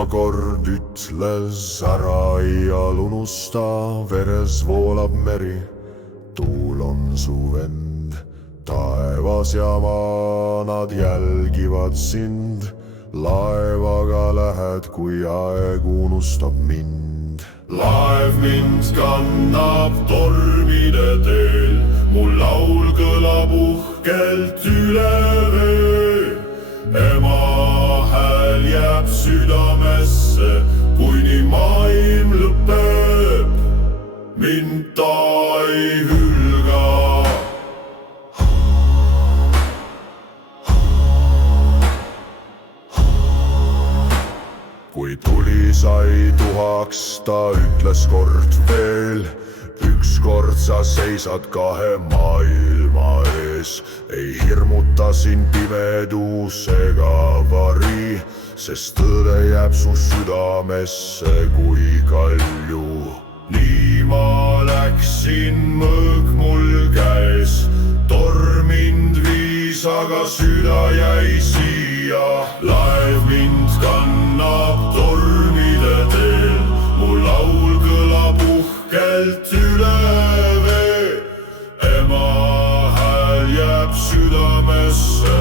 ema kord ütles, ära iial unusta, veres voolab meri. tuul on su vend, taevas ja maa, nad jälgivad sind. laevaga lähed, kui aeg unustab mind. laev mind kannab tormide teel, mu laul kõlab uhkelt üle vee. ema hääl jääb südamesse, kuni maailm lõpeb, mind ta ei hülga. kui tuli sai tuhaks, ta ütles kord veel, ükskord sa seisad kahe maailma ees. ei hirmuta sind pimedus ega vari, sest tõde jääb su südamesse kui kalju. nii ma läksin, mõõk mul käes, torm mind viis, aga süda jäi siia. laev mind kannab tormide teel, mu laul kõlab uhkelt üle vee. ema hääl jääb südamesse,